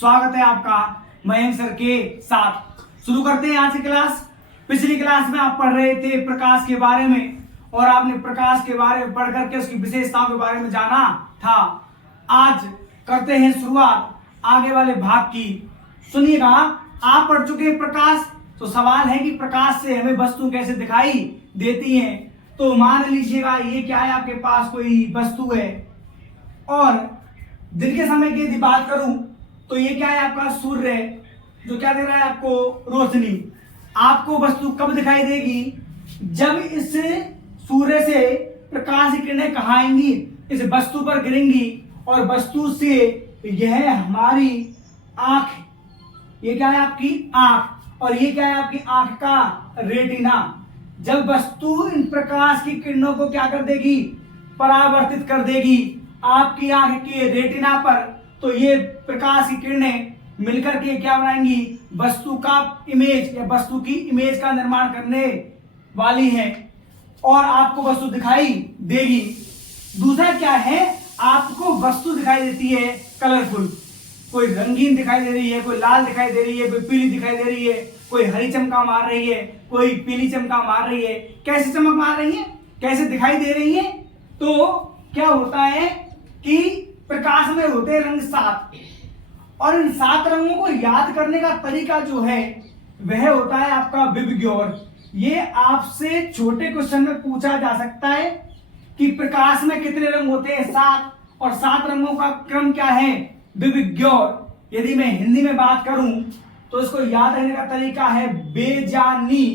स्वागत है आपका मयंक सर के साथ। शुरू करते हैं आज की क्लास। पिछली क्लास में आप पढ़ रहे थे प्रकाश के बारे में और आपने प्रकाश के बारे में पढ़ करके उसकी विशेषताओं के बारे में जाना था। आज करते हैं शुरुआत आगे वाले भाग की। सुनिएगा, आप पढ़ चुके हैं प्रकाश, तो सवाल है कि प्रकाश से हमें वस्तु कैसे दिखाई देती हैं। तो मान लीजिएगा ये क्या है, आपके पास कोई वस्तु है और दिन के समय की यदि बात करूं तो ये क्या है, आपका सूर्य है जो क्या दे रहा है आपको रोशनी। आपको वस्तु कब दिखाई देगी, जब इस सूर्य से प्रकाश की किरणें कहाँ आएंगी, इस वस्तु पर गिरेंगी और वस्तु से यह हमारी आंख, ये क्या है आपकी आंख, और ये क्या है आपकी आंख का रेटिना। जब वस्तु इन प्रकाश की किरणों को क्या कर देगी, परावर्तित कर देगी आपकी आंख के रेटिना पर, तो ये प्रकाश की किरणें मिलकर के क्या बनाएंगी, वस्तु का इमेज या वस्तु की इमेज का निर्माण करने वाली है और आपको वस्तु दिखाई देगी। दूसरा क्या है, आपको वस्तु दिखाई देती है कलरफुल, कोई रंगीन दिखाई दे रही है, कोई लाल दिखाई दे रही है, कोई पीली दिखाई दे रही है, कोई हरी चमका मार रही है, कोई पीली चमका मार रही है। कैसे चमक मार रही है, कैसे दिखाई दे रही है, तो क्या होता है कि प्रकाश में होते हैं रंग 7 और इन 7 रंगों को याद करने का तरीका जो है वह होता है आपका विबग्योर। ये आपसे छोटे क्वेश्चन में पूछा जा सकता है कि प्रकाश में कितने रंग होते हैं, 7, और 7 रंगों का क्रम क्या है, विबग्योर। यदि मैं हिंदी में बात करूं तो इसको याद रखने का तरीका है बेजानी,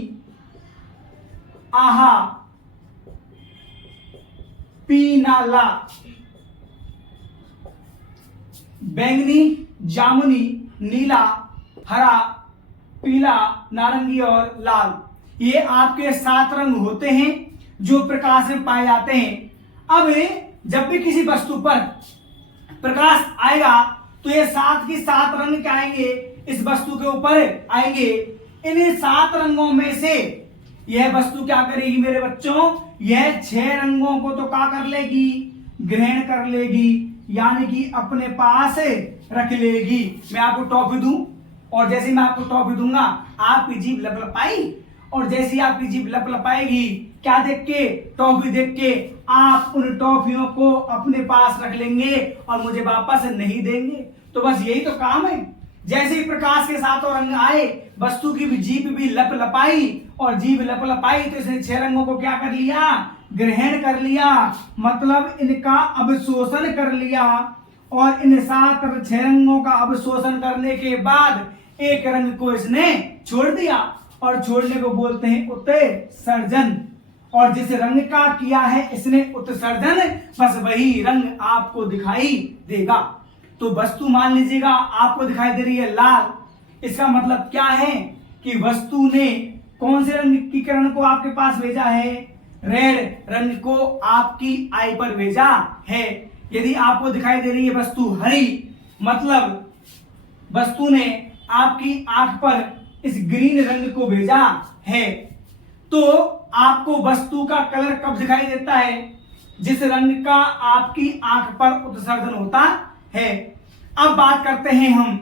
आहा, पीनाला, बैंगनी, जामुनी, नीला, हरा, पीला, नारंगी और लाल। ये आपके 7 रंग होते हैं जो प्रकाश में पाए जाते हैं। अब जब भी किसी वस्तु पर प्रकाश आएगा तो ये 7 की 7 रंग क्या आएंगे, इस वस्तु के ऊपर आएंगे। इन 7 रंगों में से यह वस्तु क्या करेगी मेरे बच्चों, यह 6 रंगों को तो क्या कर लेगी, ग्रहण कर लेगी, यानी कि अपने पास रख लेगी। मैं आपको टॉफी दूं और जैसे मैं आपको टॉफी दूंगा आपकी जीभ लपलपाई, और जैसी आपकी जीभ लपलपाएगी क्या देख के, टॉफी देख के, आप उन टॉफियों को अपने पास रख लेंगे और मुझे वापस नहीं देंगे। तो बस यही तो काम है। जैसे ही प्रकाश के 7 रंग आए, वस्तु की भी जीभ भी लपलपाई और जीभ लपलपाई तो इसने 6 रंगों को क्या कर लिया, ग्रहण कर लिया, मतलब इनका अवशोषण कर लिया। और इन 6 रंगों का अवशोषण करने के बाद एक रंग को इसने छोड़ दिया और छोड़ने को बोलते हैं उत्सर्जन। और जिस रंग का किया है इसने उत्सर्जन, बस वही रंग आपको दिखाई देगा। तो वस्तु मान लीजिएगा आपको दिखाई दे रही है लाल। इसका मतलब क्या है कि वस्तु ने कौन से रंग की किरण को आपके पास भेजा है, रेड रंग को आपकी आई पर भेजा है। यदि आपको दिखाई दे रही है वस्तु हरी, मतलब वस्तु ने आपकी आंख पर इस ग्रीन रंग को भेजा है। तो आपको वस्तु का कलर कब दिखाई देता है, जिस रंग का आपकी आंख पर उत्सर्जन होता है। अब बात करते हैं हम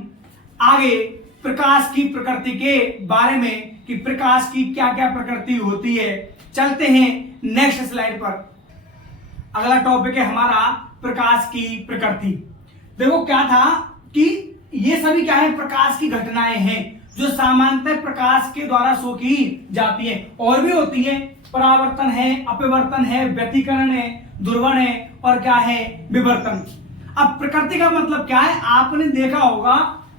आगे प्रकाश की प्रकृति के बारे में कि प्रकाश की क्या क्या प्रकृति होती है। चलते हैं नेक्स्ट स्लाइड पर। अगला टॉपिक है हमारा प्रकाश की प्रकृति। देखो क्या था कि ये सभी क्या है, प्रकाश की घटनाएं हैं जो सामान्यतः प्रकाश के द्वारा शो की जाती हैं। और भी होती हैं, परावर्तन है, अपवर्तन है, व्यतिकरण है, ध्रुवण है और क्या है, विवर्तन। अब प्रकृति का मतलब क्या है, आपने देखा होगा,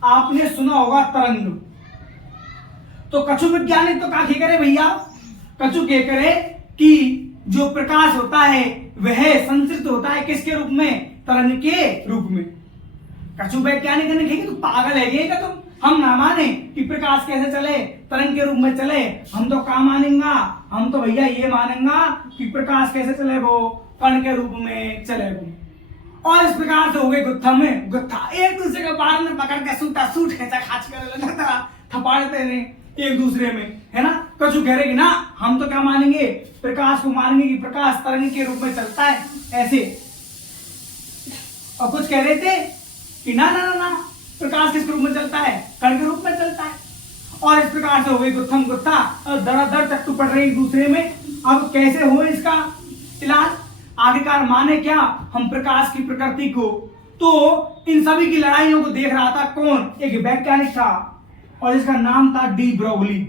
आपने सुना होगा तरंग। तो कछु वैज्ञानिक तो क्या करे भैया, कछु कह करे कि जो प्रकाश होता है वह संचरित होता है किसके रूप में, तरंग के रूप में। कछु वैज्ञानिक ने कहा कि तू पागल है क्या तुम, हम ना माने कि प्रकाश कैसे चले, तरंग के रूप में चले। हम तो क्या मानेंगा, हम तो भैया ये मानेंगा कि प्रकाश कैसे चले, वो कण के रूप में चले वो। और इस प्रकार से हो गए गुत्था में गुत्था, एक दूसरे के बार में पकड़ के सूट खेचा खाच कर थपाड़ते रहे एक दूसरे में, है ना। कछु कह रहे कि ना हम तो क्या मानेंगे, प्रकाश को मानेंगे कि प्रकाश तरंग के रूप में चलता है ऐसे। और कुछ कह रहे थे कि ना ना ना ना प्रकाश किस रूप में चलता है? कण के रूप में चलता है। और इस प्रकार से हो गई गुत्थम गुत्था, दर तक तो पड़ रही एक दूसरे में। अब कैसे हो इसका इलाज? आखिरकार माने क्या हम प्रकाश की प्रकृति को? तो इन सभी की लड़ाइयों को देख रहा था कौन? एक वैज्ञानिक था और इसका नाम था डी ब्रोगली।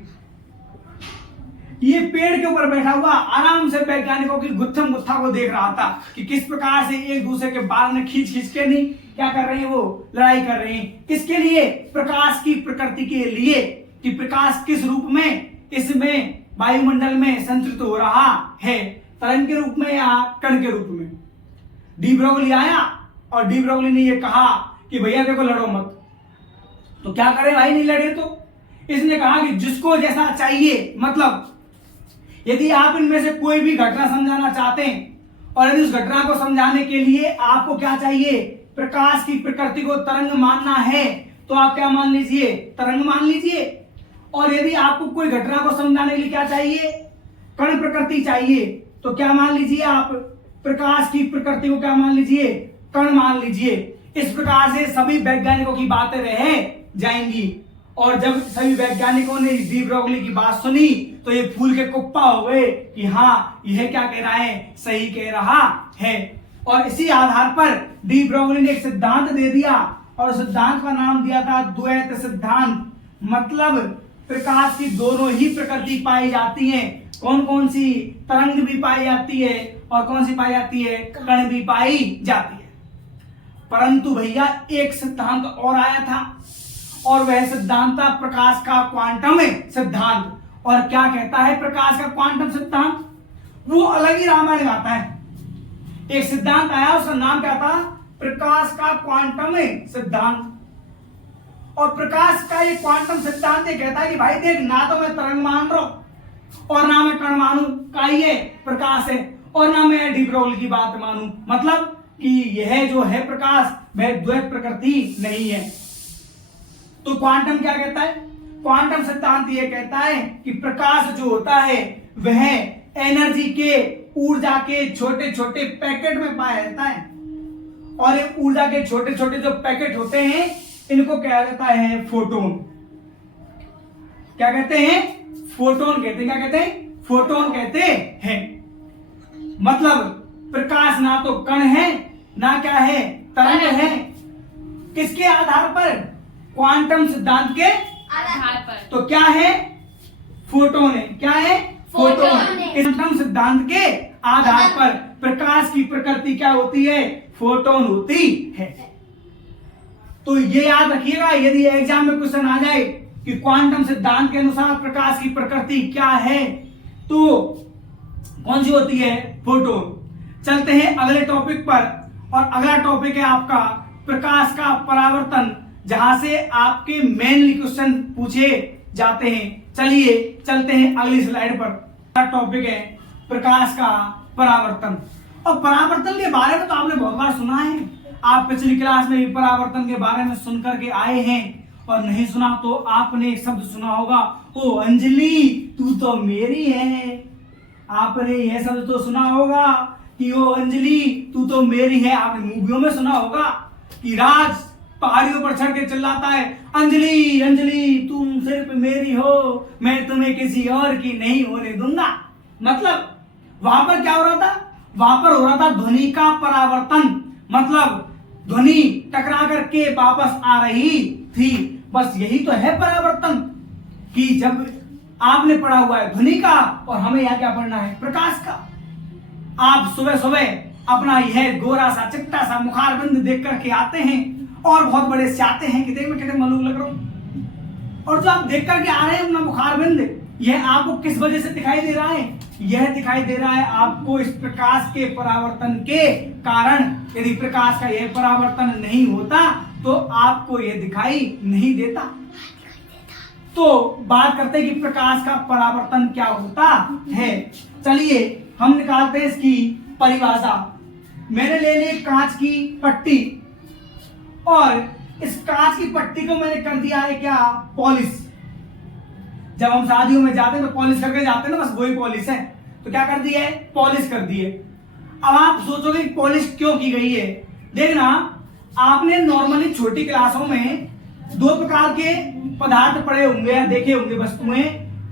ये पेड़ के ऊपर बैठा हुआ आराम से वैज्ञानिकों की गुत्थम गुत्था को देख रहा था कि किस प्रकार से एक दूसरे के बाल में खींच खींच के नहीं क्या कर रहे हैं, वो लड़ाई कर रहे हैं। किसके लिए? प्रकाश की प्रकृति के लिए, कि प्रकाश किस रूप में इसमें वायुमंडल में संचरित हो रहा है, तरंग के रूप में या कण के रूप में। डी ब्रोगली आया और डी ब्रोगली ने ये कहा कि भैया देखो लड़ो मत। तो क्या करें भाई, नहीं लड़े तो? इसने कहा कि जिसको जैसा चाहिए, मतलब यदि आप इनमें से कोई भी घटना समझाना चाहते हैं और यदि उस घटना को समझाने के लिए आपको क्या चाहिए, प्रकाश की प्रकृति को तरंग मानना है, तो आप क्या मान लीजिए, तरंग मान लीजिए। और यदि आपको कोई घटना को समझाने के लिए क्या चाहिए, कण प्रकृति चाहिए, तो क्या मान लीजिए आप, प्रकाश की प्रकृति को क्या मान लीजिए, कण मान लीजिए। इस प्रकार से सभी वैज्ञानिकों की बातें रह जाएंगी। और जब सभी वैज्ञानिकों ने डी ब्रोगली की बात सुनी तो ये फूल के कुप्पा हो गए कि हाँ, यह क्या कह रहा है, सही कह रहा है। और इसी आधार पर डी ब्रोगली ने एक सिद्धांत दे दिया और सिद्धांत का नाम दिया था द्वैत सिद्धांत। मतलब प्रकाश की दोनों ही प्रकृति पाई जाती है। कौन कौन सी? तरंग भी पाई जाती है और कौन सी पाई जाती है, कण भी पाई जाती है। परंतु भैया एक सिद्धांत और आया था और वह सिद्धांत था प्रकाश का क्वांटम सिद्धांत। और क्या कहता है प्रकाश का क्वांटम सिद्धांत? वो अलग ही रामायण गाता है। एक सिद्धांत आया, उसका नाम क्या था, प्रकाश का क्वांटम सिद्धांत। और प्रकाश का ये क्वांटम सिद्धांत ये कहता है कि भाई देख, ना तो मैं तरंग मान रहा हूं और ना मैं कण मानू का ये प्रकाश है, और ना मैं डी ब्रोगली की बात मानू। मतलब कि यह जो है प्रकाश वह द्वैत प्रकृति नहीं है। तो क्वांटम क्या कहता है? क्वांटम सिद्धांत यह कहता है कि प्रकाश जो होता है वह एनर्जी के, ऊर्जा के छोटे छोटे पैकेट में पाया जाता है। और ये ऊर्जा के छोटे छोटे जो पैकेट होते हैं इनको कहा जाता है फोटोन। क्या कहते हैं? फोटोन कहते हैं। क्या कहते हैं? फोटोन कहते हैं। मतलब प्रकाश ना तो कण है ना क्या है, तरंग है। किसके आधार पर? क्वांटम सिद्धांत के आधार पर। तो क्या है? फोटोन है। क्या है? फोटोन। क्वांटम सिद्धांत के आधार पर प्रकाश की प्रकृति क्या होती है? फोटोन होती है। तो ये याद रखिएगा, यदि एग्जाम में क्वेश्चन आ जाए कि क्वांटम सिद्धांत के अनुसार प्रकाश की प्रकृति क्या है, तो कौन सी होती है? फोटोन। चलते हैं अगले टॉपिक पर, और अगला टॉपिक है आपका प्रकाश का परावर्तन, जहां से आपके मेनली क्वेश्चन पूछे जाते हैं। चलिए चलते हैं अगली स्लाइड पर। टॉपिक है प्रकाश का परावर्तन। और परावर्तन के बारे में तो आपने बहुत बार सुना है, आप पिछली क्लास में भी परावर्तन के बारे में सुन करके आए हैं, और नहीं सुना तो आपने एक शब्द सुना होगा, ओ अंजलि तू तो मेरी है। आपने यह शब्द तो सुना होगा कि ओ अंजलि तू तो मेरी है। आपने मूवियों में सुना होगा कि राज पहाड़ियों पर चढ़ के चिल्लाता है, अंजलि अंजलि तुम सिर्फ मेरी हो, मैं तुम्हें किसी और की नहीं होने दूंगा। मतलब वहां पर क्या हो रहा था? वहां पर हो रहा था ध्वनि का परावर्तन। मतलब ध्वनि टकरा करके वापस आ रही थी। बस यही तो है परावर्तन, कि जब आपने पढ़ा हुआ है ध्वनि का और हमें यहाँ क्या पढ़ना है? प्रकाश का। आप सुबह सुबह अपना यह गोरा सा चिट्टा सा मुखारबिंद देख करके आते हैं और बहुत बड़े से आते हैं कि देख मैं कितने मलूक लग रहा हूं। और जो आप देख करके आ रहे हैं अपना मुखारबिंद, यह आपको किस वजह से दिखाई दे रहा है? यह दिखाई दे रहा है आपको इस प्रकाश के परावर्तन के कारण। यदि प्रकाश का यह परावर्तन नहीं होता तो आपको यह दिखाई नहीं देता। तो बात करते हैं कि प्रकाश का परावर्तन क्या होता है। चलिए हम निकालते हैं इसकी परिभाषा। मैंने ले ली कांच की पट्टी, और इस कांच की पट्टी को मैंने कर दिया है क्या? पॉलिश। जब हम शादियों में जाते हैं तो पॉलिश करके जाते हैं ना, बस वही पॉलिश है। तो क्या कर दिया है? पॉलिश कर दी है। अब आप सोचोगे पॉलिश क्यों की गई है? देखना, आपने नॉर्मली छोटी क्लासों में दो प्रकार के पदार्थ पड़े होंगे या देखे होंगे वस्तुएं,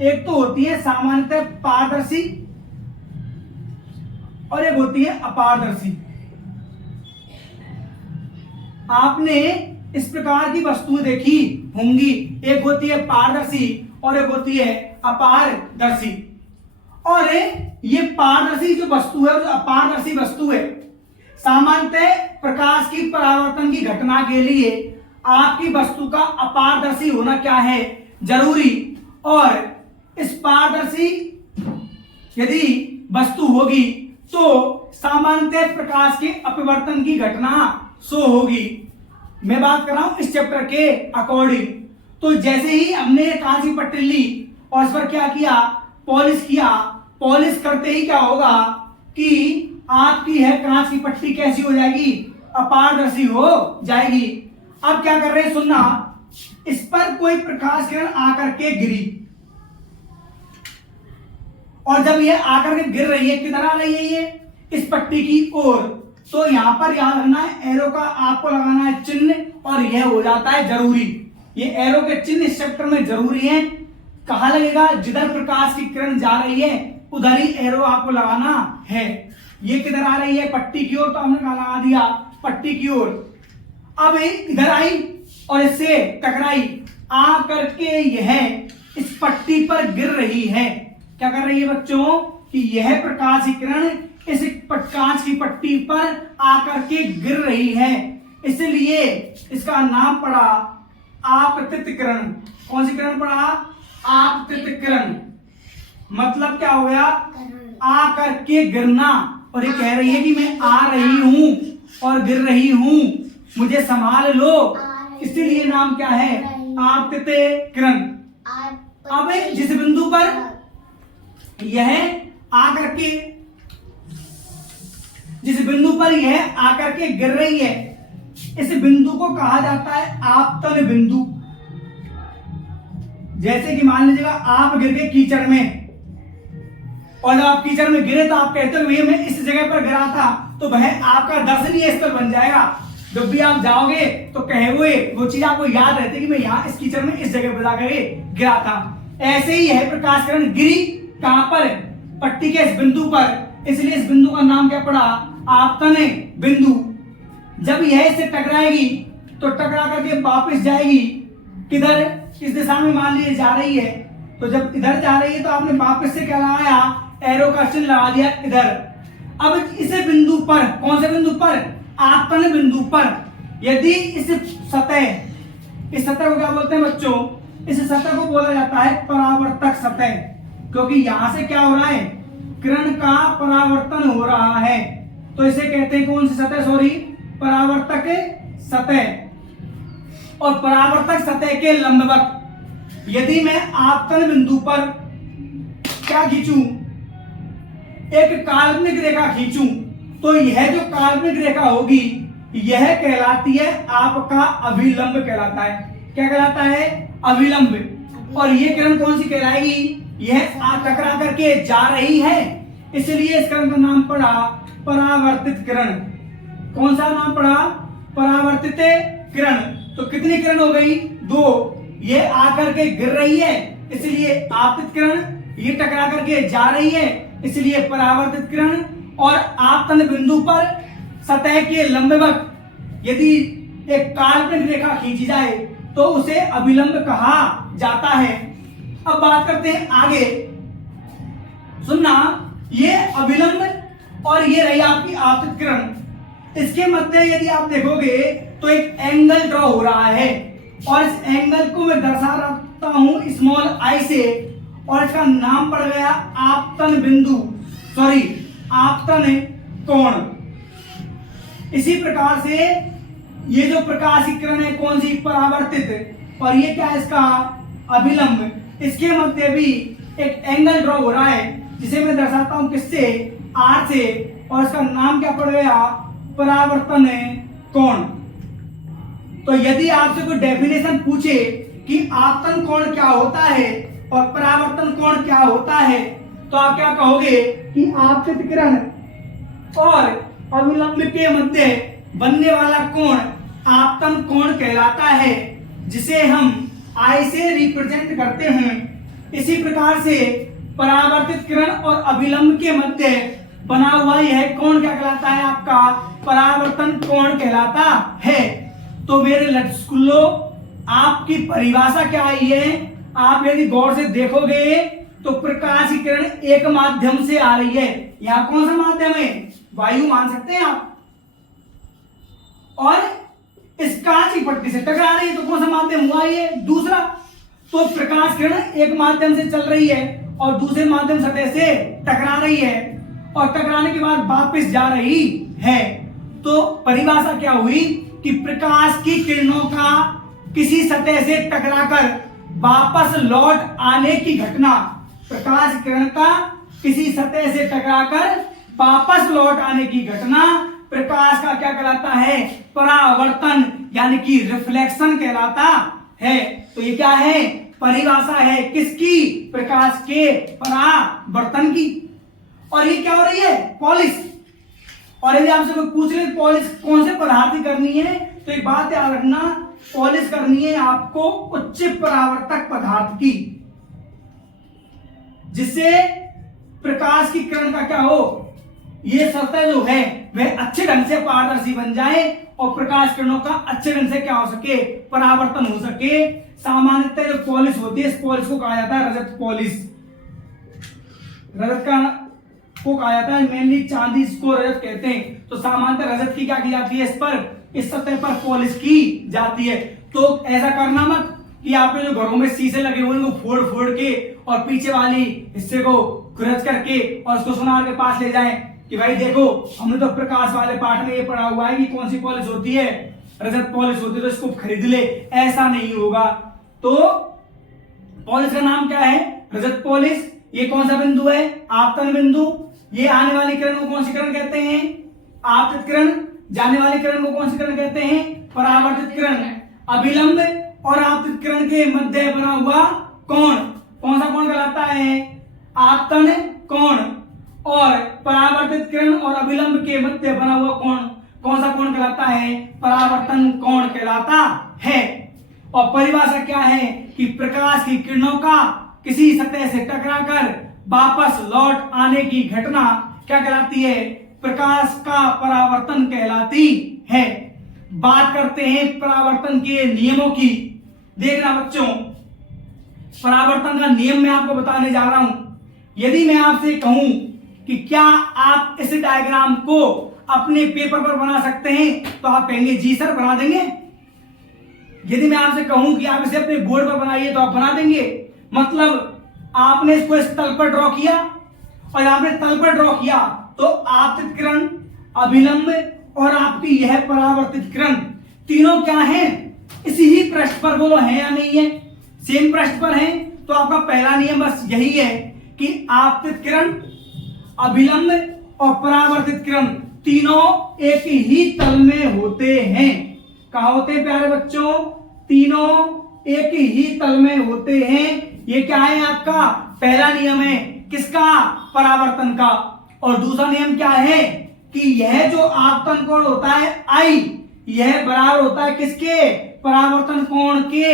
एक तो होती है सामान्यतः पारदर्शी और एक होती है अपारदर्शी। आपने इस प्रकार की वस्तुएं देखी होंगी, एक होती है पारदर्शी और एक होती है अपारदर्शी। और ये पारदर्शी जो वस्तु है, जो अपारदर्शी वस्तु है, सामान्यतः प्रकाश की परावर्तन की घटना के लिए आपकी वस्तु का अपारदर्शी होना क्या है, जरूरी। और इस पारदर्शी यदि वस्तु होगी तो सामान्यतः प्रकाश के अपवर्तन की घटना शो होगी। मैं बात कर रहा हूं इस चैप्टर के अकॉर्डिंग। तो जैसे ही हमने कांच की पट्टी ली और इस पर क्या किया, पॉलिश किया, पॉलिश करते ही क्या होगा कि आपकी है कांच की पट्टी कैसी हो जाएगी, अपारदर्शी हो जाएगी। अब क्या कर रहे हैं, सुनना, इस पर कोई प्रकाश किरण आकर के गिरी और जब ये आकर के गिर रही है, किधर आ रही है, ये इस पट्टी की ओर, तो यहां पर याद रखना है एरो का आपको लगाना है चिन्ह और यह हो जाता है जरूरी। ये एरो के चिन्ह इस चैप्टर में जरूरी है। कहां लगेगा, जिधर प्रकाश की किरण जा रही है उधर ही एरो आपको लगाना है। ये किधर आ रही है, पट्टी की ओर, तो हमने कहा लगा दिया पट्टी की ओर। अब इधर आई और इससे टकराई, आ करके यह इस पट्टी पर गिर रही है। क्या कर रही है बच्चों कि यह प्रकाश की किरण इस कांच की पट्टी पर आकर के गिर रही है, इसलिए इसका नाम पड़ा आपतित किरण। कौन सी किरण पड़ा, आपतित किरण। मतलब क्या हो गया, आकर के गिरना। और ये कह रही है कि मैं आ रही हूं और गिर रही हूं, मुझे संभाल लो, इसलिए नाम क्या है, आपतित किरण। अब जिस बिंदु पर यह आकर के, जिस बिंदु पर यह आकर के गिर रही है, इस बिंदु को कहा जाता है आपतन बिंदु। जैसे कि मान लीजिएगा आप गिर गए कीचड़ में, और जब आप कीचड़ में गिरे तो आप कहते हो भैया मैं इस जगह पर गिरा था, तो वह आपका दर्शनीय स्थल बन जाएगा। जब भी आप जाओगे तो कहे हुए वो चीज आपको याद रहती है कि मैं यहाँ इस कीचड़ में इस जगह पर जाकर गिरा था। ऐसे ही यह प्रकाश किरण गिरी कहां पर, पट्टी के इस बिंदु पर, इसलिए इस बिंदु का नाम क्या पड़ा, आपतन बिंदु। जब यह इससे टकराएगी तो टकरा करके वापस जाएगी किधर, इस दिशा में मान लीजिए जा रही है, तो जब इधर जा रही है तो आपने वापस से क्या लगाया, एरो का चिन्ह लगा दिया इधर। अब इस बिंदु पर, कौन से बिंदु पर, आपतन बिंदु पर, यदि इस सतह को क्या बोलते हैं बच्चों, इस सतह को बोला जाता है परावर्तक सतह, क्योंकि यहां से क्या हो रहा है, किरण का परावर्तन हो रहा है, तो इसे कहते हैं कौन सी सतह, सॉरी, परावर्तक सतह। और परावर्तक सतह के लंबवत यदि मैं आपतन बिंदु पर क्या खींचूं, एक काल्पनिक रेखा खींचूं, तो यह जो काल्पनिक रेखा होगी यह कहलाती है आपका अभिलंब कहलाता है। क्या कहलाता है, अभिलंब। और ये किरण कौन सी कहलाएगी, यह टकरा करके जा रही है, इसलिए इस किरण का नाम पड़ा परावर्तित किरण। कौन सा नाम पड़ा, परावर्तित किरण। तो कितनी किरण हो गई, दो। ये आकर के गिर रही है इसलिए आपतित किरण, ये टकरा करके जा रही है इसलिए परावर्तित किरण। और आपतन बिंदु पर सतह के लंबवत यदि एक काल्पनिक रेखा खींची जाए तो उसे अभिलंब कहा जाता है। अब बात करते हैं आगे, सुनना, ये अभिलंब और ये रही आपकी आपतित किरण, इसके मध्य यदि आप देखोगे तो एक एंगल ड्रॉ हो रहा है, और इस एंगल को मैं दर्शा रखता हूं स्मॉल आई से, और इसका नाम पड़ गया आपतन बिंदु, सॉरी आपतन कोण। इसी प्रकार से ये जो प्रकाश की किरण है कौन सी, परावर्तित, और ये क्या है इसका अभिलंब, इसके मध्य भी एक एंगल ड्रॉ हो रहा है जिसे मैं दर्शाता हूं किससे, आर से, और इसका नाम क्या पड़ गया, परावर्तन कोण। तो यदि आपसे कोई डेफिनेशन पूछे कि आपतन कोण क्या होता है और परावर्तन कोण क्या होता है, तो आप क्या कहोगे कि आपतित किरण और अभिलंब के मध्य बनने वाला कोण आपतन कोण कहलाता है। जिसे हम I से रिप्रेजेंट करते हैं। इसी प्रकार से परावर्तित किरण और अभिलंब के मध्य बना हुआ यह कोण क्या कहलाता है? आपका परावर्तन कोण कहलाता है। तो मेरे लट्सकुल्लो, आपकी परिभाषा क्या आई है? आप यदि गौर से देखोगे तो प्रकाश की किरण एक माध्यम से आ रही है। यहां कौन सा माध्यम है? वायु मान सकते हैं आप। और इस कांच की पट्टी से टकरा रही है तो कौन सा माध्यम हुआ? ये दूसरा। तो प्रकाश किरण एक माध्यम से चल रही है और दूसरे माध्यम सतह से टकरा रही है और टकराने के बाद वापस जा रही है। तो परिभाषा क्या हुई कि प्रकाश की किरणों का किसी सतह से टकराकर वापस लौट आने की घटना, प्रकाश किरण का किसी सतह से टकराकर वापस लौट आने की घटना प्रकाश का क्या कहलाता है? परावर्तन, यानी कि रिफ्लेक्शन कहलाता है। तो ये क्या है? परिभाषा है किसकी? प्रकाश के परावर्तन की। और ये क्या हो रही है? पॉलिश। और यदि आपसे कोई पूछ ले पॉलिश कौन से पदार्थ की करनी है, तो एक बात याद रखना, पॉलिश करनी है आपको उच्च परावर्तक पदार्थ की, जिससे प्रकाश की किरण का क्या हो, ये सतह जो है वह अच्छे ढंग से पारदर्शी बन जाए और प्रकाश किरणों का अच्छे ढंग से क्या हो सके? परावर्तन हो सके। सामान्यतः जो पॉलिश होती है, इस पॉलिश को कहा जाता है रजत पॉलिश। रजत को कहा जाता है, मेनली चांदी इसको रजत कहते हैं। तो सामान्यतः रजत की क्या की जाती है? इस सतह पर पॉलिश की जाती है। तो ऐसा करना मत कि आपने जो घरों में शीशे लगे हुए हैं फोड़ फोड़ के और पीछे वाली हिस्से को खुरच करके और उसको सुनार के पास ले जाएं कि भाई देखो हमने तो प्रकाश वाले पाठ में ये पढ़ा हुआ है कि कौन सी पॉलिश होती है? रजत पॉलिश होती है, तो इसको खरीद ले। ऐसा नहीं होगा। तो पॉलिश का नाम क्या है? रजत पॉलिश। ये कौन सा बिंदु है? आपतन बिंदु। ये आने वाली किरण को कौन सी किरण कहते हैं? आपतित किरण। जाने वाली किरण को कौन सी किरण कहते हैं? परावर्तित किरण। अभिलंब और आपतित किरण के मध्य बना हुआ कोण कौन सा कोण कहलाता है? आपतन कोण। और परावर्तित किरण और अभिलंब के मध्य बना हुआ कोण कौन सा कोण कहलाता है? परावर्तन कोण कहलाता है। और परिभाषा क्या है कि प्रकाश की किरणों का किसी सतह से टकराकर वापस लौट आने की घटना क्या कहलाती है? प्रकाश का परावर्तन कहलाती है। बात करते हैं परावर्तन के नियमों की। देखना बच्चों, परावर्तन का नियम मैं आपको बताने जा रहा हूं। यदि मैं आपसे कहूं कि क्या आप इस डायग्राम को अपने पेपर पर बना सकते हैं, तो आप कहेंगे जी सर बना देंगे। यदि मैं आपसे कहूं कि आप इसे अपने बोर्ड पर बनाइए, तो आप बना देंगे। मतलब आपने इसको इस तल पर ड्रॉ किया और आपने तल पर ड्रॉ किया, तो आपतित किरण, अभिलंब और आपकी यह परावर्तित किरण तीनों क्या है? इसी ही पृष्ठ पर। बोलो है या नहीं है? सेम पृष्ठ पर है। तो आपका पहला नियम बस यही है कि आपतित किरण, अभिलंब और परावर्तित किरण तीनों एक ही तल में होते हैं। कहा होते हैं प्यारे बच्चों? तीनों एक ही तल में होते हैं। ये क्या है आपका? पहला नियम है किसका? परावर्तन का। और दूसरा नियम क्या है कि यह जो आपतन कोण होता है I, यह बराबर होता है किसके? परावर्तन कोण के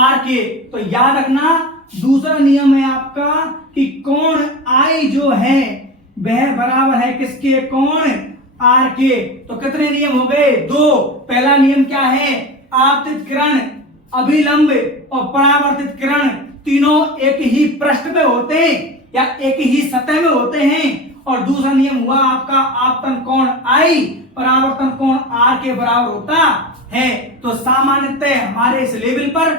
R के। तो याद रखना, दूसरा नियम है आपका कि कोण I जो है वह बराबर है किसके? कोण R के। तो कितने नियम हो गए? 2। पहला नियम क्या है? आपतित किरण, अभिलंब और परावर्तित किरण तीनों एक ही पृष्ठ पे होते हैं या एक ही सतह में होते हैं। और दूसरा नियम हुआ आपका आपतन कोण I, परावर्तन कोण R के बराबर होता है। तो सामान्यतः हमारे इस लेवल पर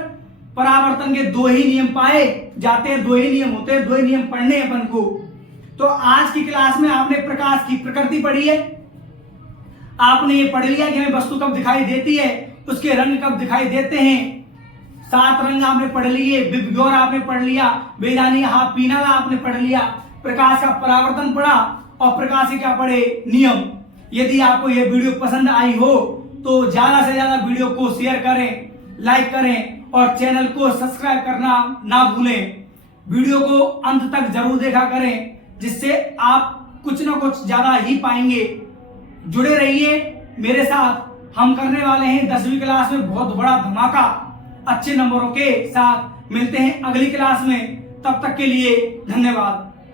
परावर्तन के 2 ही नियम पाए जाते हैं, 2 ही नियम होते हैं, 2 ही नियम पढ़ने हैं अपन को। तो आज की क्लास में आपने प्रकाश की प्रकृति पढ़ी है। आपने ये पढ़ लिया कि हमें वस्तु कब दिखाई देती है, उसके रंग कब दिखाई देते हैं। 7 रंग आपने पढ़ लिए, विबग्योर आपने पढ़ लिया, वेदानी पीनाला आपने पढ़ लिया, प्रकाश का परावर्तन पढ़ा और प्रकाश के क्या पढ़े? नियम। यदि आपको यह वीडियो पसंद आई हो तो ज्यादा से ज्यादा वीडियो को शेयर करें, लाइक करें और चैनल को सब्सक्राइब करना ना भूलें। वीडियो को अंत तक जरूर देखा करें, जिससे आप कुछ ना कुछ ज्यादा ही पाएंगे। जुड़े रहिए मेरे साथ। हम करने वाले हैं 10वीं क्लास में बहुत बड़ा धमाका। अच्छे नंबरों के साथ मिलते हैं अगली क्लास में। तब तक के लिए धन्यवाद।